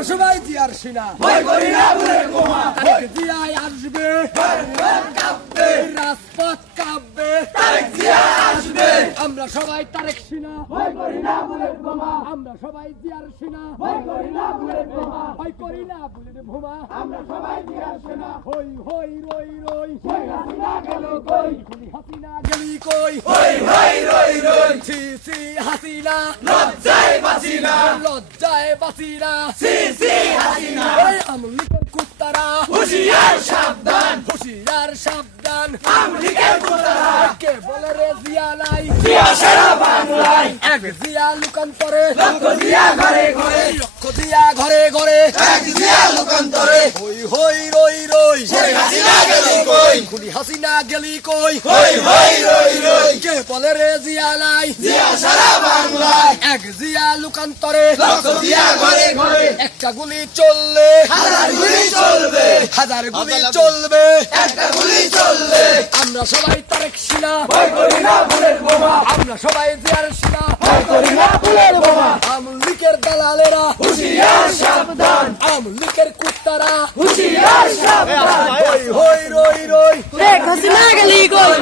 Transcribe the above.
আমরা সবাই জিয়ার সিনা ভয় করি না বুলেট বোমা তারেক জিয়াই আসবে কাঁপবে রাজপথ কাঁপবে তারেক জিয়া আসবে আমরা সবাই তারেক সিনা ভয় করি না বুলেট বোমা আমরা সবাই জিয়ার সিনা ভয় করি না বুলেট বোমা ভয় করি না বুলেট বোমা আমরা সবাই জিয়ার সেনা হই হই রই রই শেখ হাসিনা গেল কই খুনি হাসিনা গেলি কই হই হই রই রই সি সি হাসিনা লজ্জায় বাঁচি না লজ্জায় বাসিনা সি সি হাসিনা এই আমলিকের কুত্তারা হুঁশিয়ার সাবধান হুশিয়ার সাবধান আমলিকের কুতারা কে বলে রে জিয়া নাই জিয়া সারা বাংলায় এক জিয়া লুকান্তরে লক্ষ জিয়া ঘরে ঘরে লক্ষ জিয়া ঘরে ঘরে এক জিয়া লোকান্তরে হই হই রই রই শেখ হাসিনা গেল কই খুনি হাসিনা গেলি কই হই হই রই রই কে বলে রে জিয়া নাই জিয়া সারা বাংলায় এক জিয়া লুকান্তরে লক্ষ জিয়া ঘরে ঘরে একটা গুলি চললে হাজার গুলি চলবে হাজার গুলি চলবে একটা গুলি চলবে আমরা সবাই তারেক সিনা ভয় করি না বুলেট বোমা আমরা সবাই জিয়ার সিনা ভয় করি না বুলেট বোমা আমলিকের দালালেরা হুঁশিয়ার সাবধান আমলিকের কুত্তারা হুঁশিয়ার সাবধান হই হই রই রই শেখ হাসিনা গেলি কই